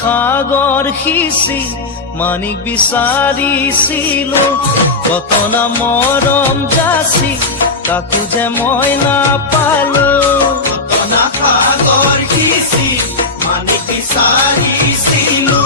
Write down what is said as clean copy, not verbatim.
সাগর সিঁচি মানিক বিচাৰিছিলো, কত না মৰম যাচি তাকো যে মই নাপালো। কত না সাগর সিঁচি মানিক বিচাৰিছিলো,